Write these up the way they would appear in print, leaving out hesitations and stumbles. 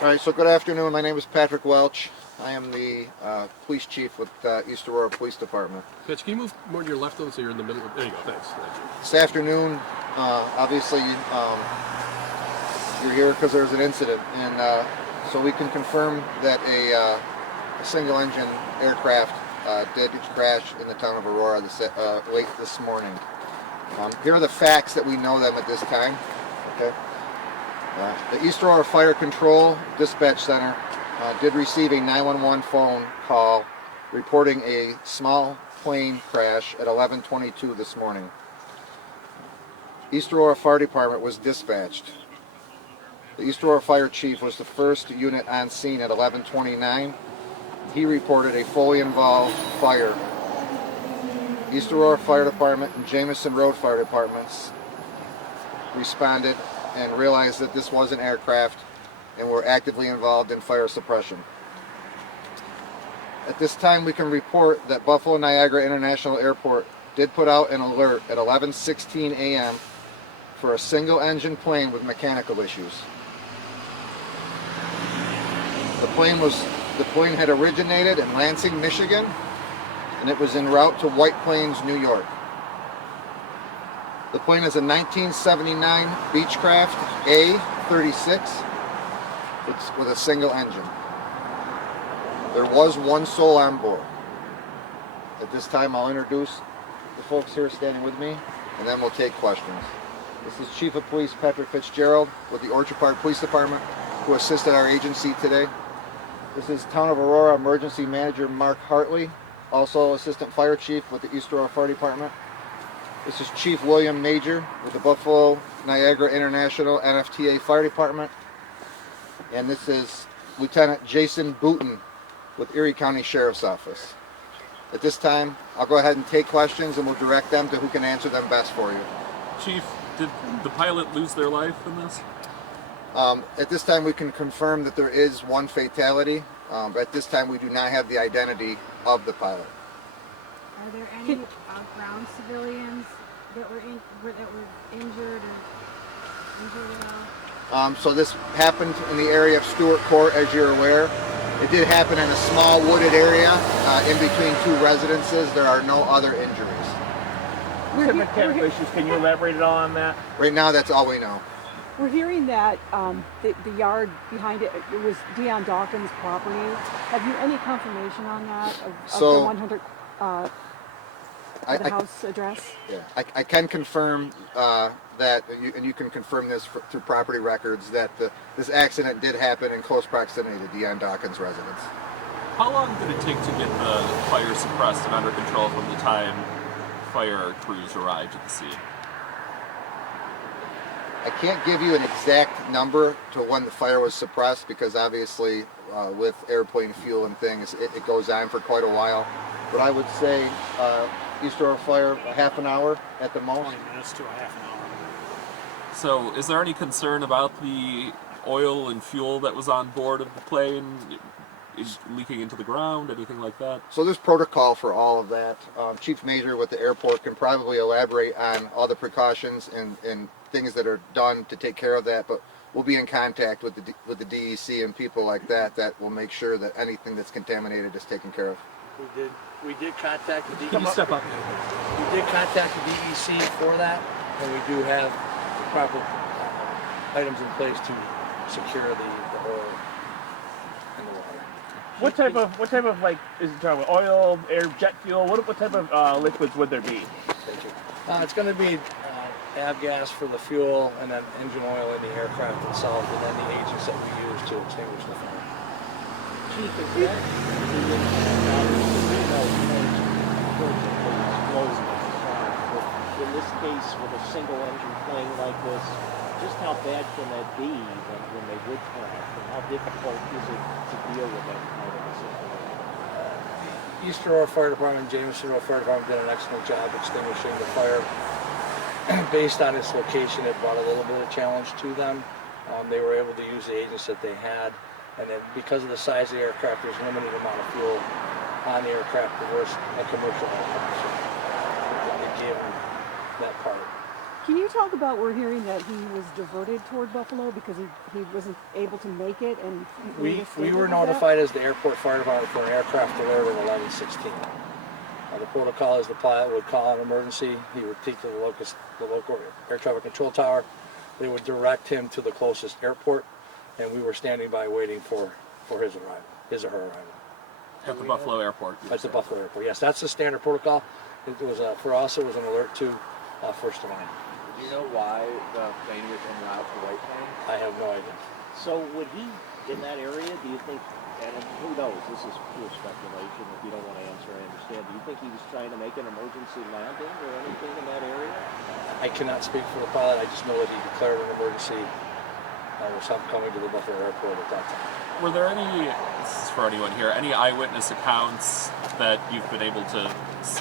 All right, so good afternoon. My name is Patrick Welch. I am the police chief with East Aurora Police Department. Mitch, can you move more to your left so you're in the middle? There you go, thanks. This afternoon, obviously, you're here because there's an incident, and so we can confirm that a single-engine aircraft did crash in the town of Aurora late this morning. Here are the facts that we know them at this time. Okay. The East Aurora Fire Control Dispatch Center did receive a 911 phone call reporting a small plane crash at 11:22 this morning. East Aurora Fire Department was dispatched. The East Aurora Fire Chief was the first unit on scene at 11:29. He reported a fully involved fire. East Aurora Fire Department and Jamison Road Fire Departments responded and realized that this was an aircraft and were actively involved in fire suppression. At this time, we can report that Buffalo Niagara International Airport did put out an alert at 11:16 a.m. for a single-engine plane with mechanical issues. The plane had originated in Lansing, Michigan, and it was en route to White Plains, New York. The plane is a 1979 Beechcraft A-36. It's with a single engine. There was one soul on board. At this time, I'll introduce the folks here standing with me, and then we'll take questions. This is Chief of Police Patrick Fitzgerald with the Orchard Park Police Department, who assisted our agency today. This is Town of Aurora Emergency Manager Mark Hartley, also Assistant Fire Chief with the East Aurora Fire Department. This is Chief William Major with the Buffalo Niagara International NFTA Fire Department. And this is Lieutenant Jason Booten with Erie County Sheriff's Office. At this time, I'll go ahead and take questions and we'll direct them to who can answer them best for you. Chief, did the pilot lose their life in this? At this time, we can confirm that there is one fatality, but at this time, we do not have the identity of the pilot. Are there any ground civilians that were injured at all? So this happened in the area of Stewart Court, as you're aware. It did happen in a small wooded area in between two residences. There are no other injuries. Some mechanical issues. Can you elaborate at all on that? Right now, that's all we know. We're hearing that the yard behind it was Dion Dawkins' property. Have you any confirmation on that of the 100 the house address? Yeah, I can confirm that, and you can confirm this through property records, that this accident did happen in close proximity to Dion Dawkins' residence. How long did it take to get the fire suppressed and under control from the time fire crews arrived at the scene? I can't give you an exact number to when the fire was suppressed because obviously with airplane fuel and things, it goes on for quite a while. But I would say East Aurora Fire, a half an hour at the most. 20 minutes to a half an hour. So is there any concern about the oil and fuel that was on board of the plane? Is leaking into the ground, anything like that? So there's protocol for all of that. Chief Major with the airport can probably elaborate on all the precautions and things that are done to take care of that, but we'll be in contact with the DEC and people like that will make sure that anything that's contaminated is taken care of. We did contact the DEC. Can you step up? We did contact the DEC for that, and we do have proper items in place to secure the oil and the water. What type of like is it talking about oil, air, jet fuel? What type of liquids would there be? It's going to be avgas for the fuel, and then engine oil in the aircraft itself, and then the agents that we use to extinguish the fire. Chief, is in this case, with a single engine plane like this, just how bad can that be when they would crash, and how difficult is it to deal with that kind of a situation? East Aurora Fire Department and Jamison Road Fire Department did an excellent job extinguishing the fire. Based on its location, it brought a little bit of challenge to them. They were able to use the agents that they had, and then because of the size of the aircraft, there's limited amount of fuel on the aircraft versus a commercial aircraft. So they gave them that part. Can you talk about, we're hearing that he was diverted toward Buffalo because he wasn't able to make it, and We were notified as the airport fire department for an aircraft alert at 11:16. The protocol is the pilot would call an emergency. He would take to the local air traffic control tower. They would direct him to the closest airport, and we were standing by waiting for his arrival, his or her arrival. At the Buffalo airport. At the Buffalo airport, yes, that's the standard protocol. It was for us. It was an alert to first of line. Do you know why the plane was en route to White Plains? I have no idea. So would he, in that area, do you think, and who knows, this is pure speculation, if you don't want to answer, I understand, do you think he was trying to make an emergency landing or anything in that area? I cannot speak for the pilot. I just know that he declared an emergency. Was coming to the Buffalo airport at that time. Were there any, this is for anyone here, any eyewitness accounts that you've been able to,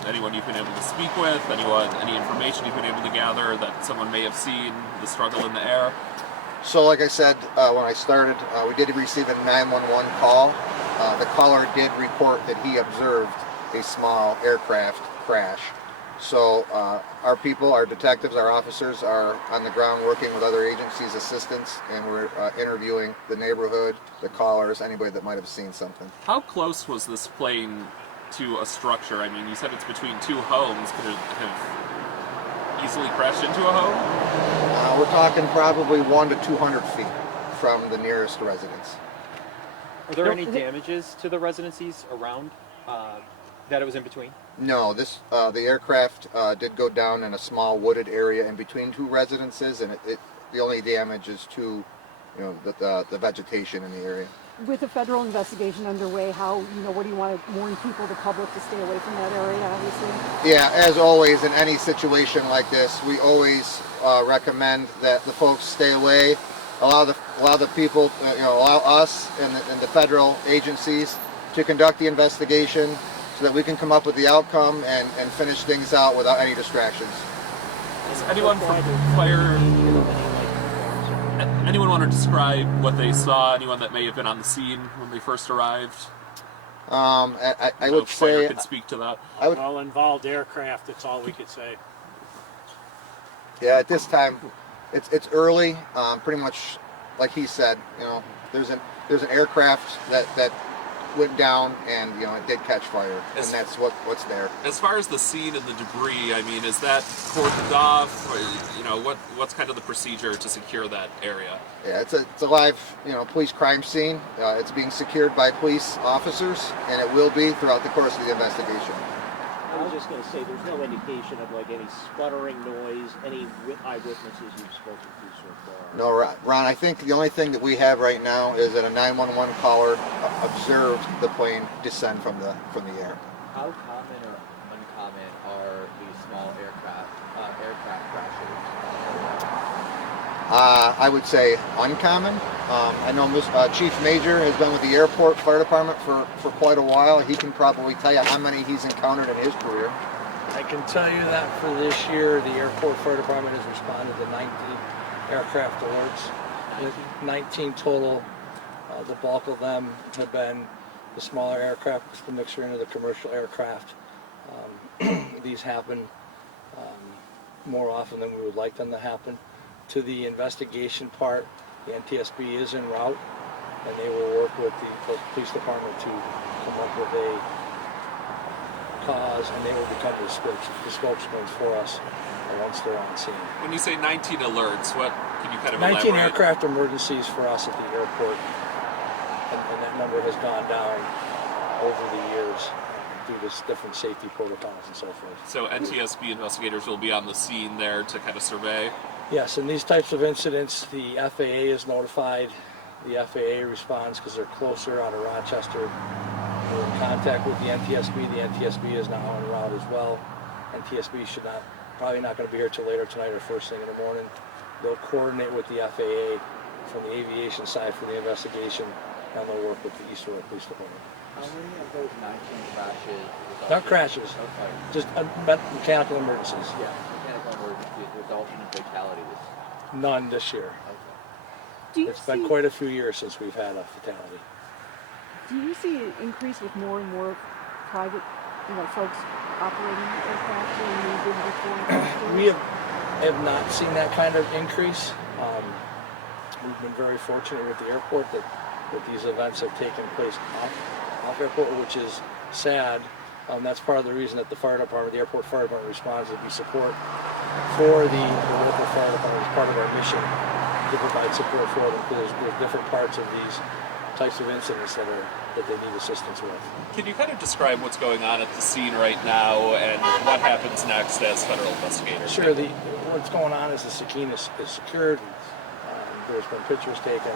anyone you've been able to speak with, any information you've been able to gather that someone may have seen the struggle in the air? So like I said, when I started, we did receive a 911 call. The caller did report that he observed a small aircraft crash. So our people, our detectives, our officers are on the ground working with other agencies' assistants, and we're interviewing the neighborhood, the callers, anybody that might have seen something. How close was this plane to a structure? I mean, you said it's between two homes. Could it have easily crashed into a home? We're talking probably 100 to 200 feet from the nearest residence. Are there any damages to the residences around that it was in between? No, the aircraft did go down in a small wooded area in between two residences, and the only damage is to, the vegetation in the area. With a federal investigation underway, what do you want to warn people, the public, to stay away from that area, obviously? Yeah, as always, in any situation like this, we always recommend that the folks stay away, allow the people, allow us and the federal agencies to conduct the investigation, so that we can come up with the outcome and finish things out without any distractions. Does anyone from fire, anyone want to describe what they saw? Anyone that may have been on the scene when they first arrived? I would say fire could speak to that. Well, involved aircraft, that's all we could say. Yeah, at this time, it's early. Pretty much, like he said, there's an aircraft that went down, and it did catch fire, and that's what's there. As far as the scene and the debris, I mean, is that cordoned off? Or, what's kind of the procedure to secure that area? Yeah, it's a live police crime scene. It's being secured by police officers, and it will be throughout the course of the investigation. I was just going to say, there's no indication of any sputtering noise, any eyewitnesses you've spoken to so far? No, Ron, I think the only thing that we have right now is that a 911 caller observed the plane descend from the air. How common or uncommon are these small aircraft crashes? I would say uncommon. I know Chief Major has been with the airport fire department for quite a while. He can probably tell you how many he's encountered in his career. I can tell you that for this year, the airport fire department has responded to 19 aircraft alerts. 19 total. The bulk of them have been the smaller aircraft, the mixture into the commercial aircraft. These happen more often than we would like them to happen. To the investigation part, the NTSB is en route, and they will work with the police department to come up with a cause, and they will become the spokesmen for us once they're on scene. When you say 19 alerts, what can you kind of 19 elaborate? aircraft emergencies for us at the airport, and that number has gone down over the years due to different safety protocols and so forth. So NTSB investigators will be on the scene there to kind of survey? Yes, in these types of incidents, the FAA is notified. The FAA responds because they're closer out of Rochester. We're in contact with the NTSB. The NTSB is now en route as well. NTSB probably not going to be here till later tonight or first thing in the morning. They'll coordinate with the FAA from the aviation side for the investigation, and they'll work with the East Aurora Police Department. How many of those 19 crashes? Not crashes, Okay. just mechanical emergencies. Yeah, mechanical emergencies resulting in fatalities. None this year. Do you It's been quite a few years since we've had a fatality. Do you see an increase with more and more private, folks operating aircraft than we did before? have not seen that kind of increase. We've been very fortunate with the airport that these events have taken place off airport, which is sad. That's part of the reason that the fire department, the airport fire department, responds to be support for the local fire department as part of our mission to provide support for them. There's different parts of these types of incidents that they need assistance with. Can you kind of describe what's going on at the scene right now and what happens next as federal investigators? Sure. What's going on is the Sakine is secured. There's been pictures taken.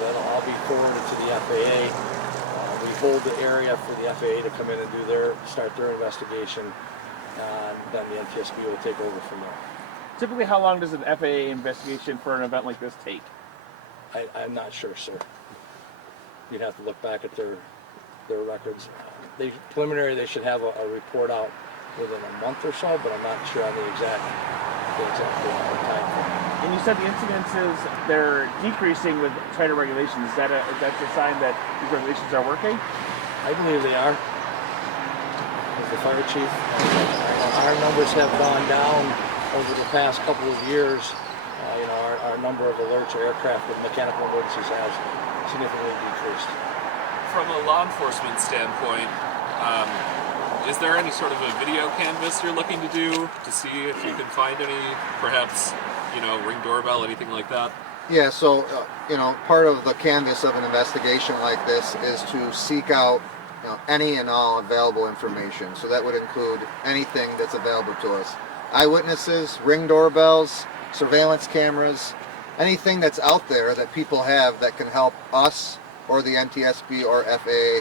That'll all be forwarded to the FAA. We hold the area for the FAA to come in and start their investigation, and then the NTSB will take over from there. Typically, how long does an FAA investigation for an event like this take? I'm not sure, sir. You'd have to look back at their records. Preliminary, they should have a report out within a month or so, but I'm not sure on the exact time frame. And you said the incidences, they're decreasing with tighter regulations. That's a sign that these regulations are working? I believe they are. As the fire chief, our numbers have gone down over the past couple of years. Our number of alerts or aircraft with mechanical emergencies has significantly decreased. From a law enforcement standpoint, is there any sort of a video canvas you're looking to do to see if you can find any, perhaps, Ring doorbell, anything like that? Yeah, so, part of the canvas of an investigation like this is to seek out any and all available information. So that would include anything that's available to us. Eyewitnesses, Ring doorbells, surveillance cameras, anything that's out there that people have that can help us or the NTSB or FAA,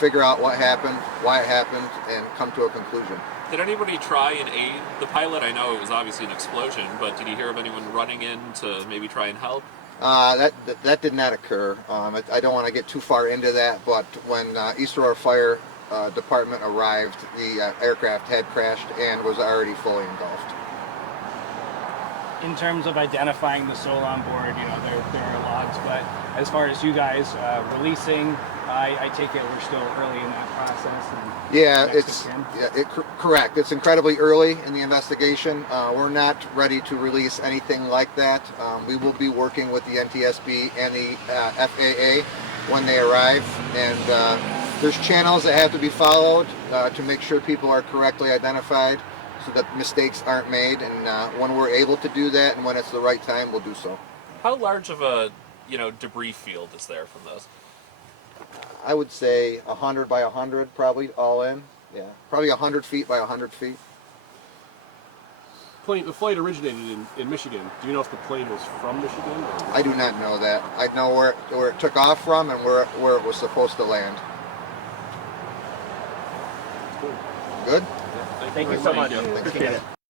figure out what happened, why it happened, and come to a conclusion. Did anybody try and aid the pilot? I know it was obviously an explosion, but did you hear of anyone running in to maybe try and help? That did not occur. I don't want to get too far into that, but when East Aurora Fire Department arrived, the aircraft had crashed and was already fully engulfed. In terms of identifying the soul on board, there are logs, but as far as you guys releasing, I take it we're still early in that process. And correct. It's incredibly early in the investigation. We're not ready to release anything like that. We will be working with the NTSB and the FAA when they arrive, and there's channels that have to be followed to make sure people are correctly identified, so that mistakes aren't made, and when we're able to do that and when it's the right time, we'll do so. How large of a debris field is there from those? I would say 100 by 100, probably all in. Yeah, probably 100 feet by 100 feet. The flight originated in Michigan. Do you know if the plane was from Michigan? Or? I do not know that. I know where it took off from and where it was supposed to land. Cool. Good? Thank you so much. Thank you. Appreciate it.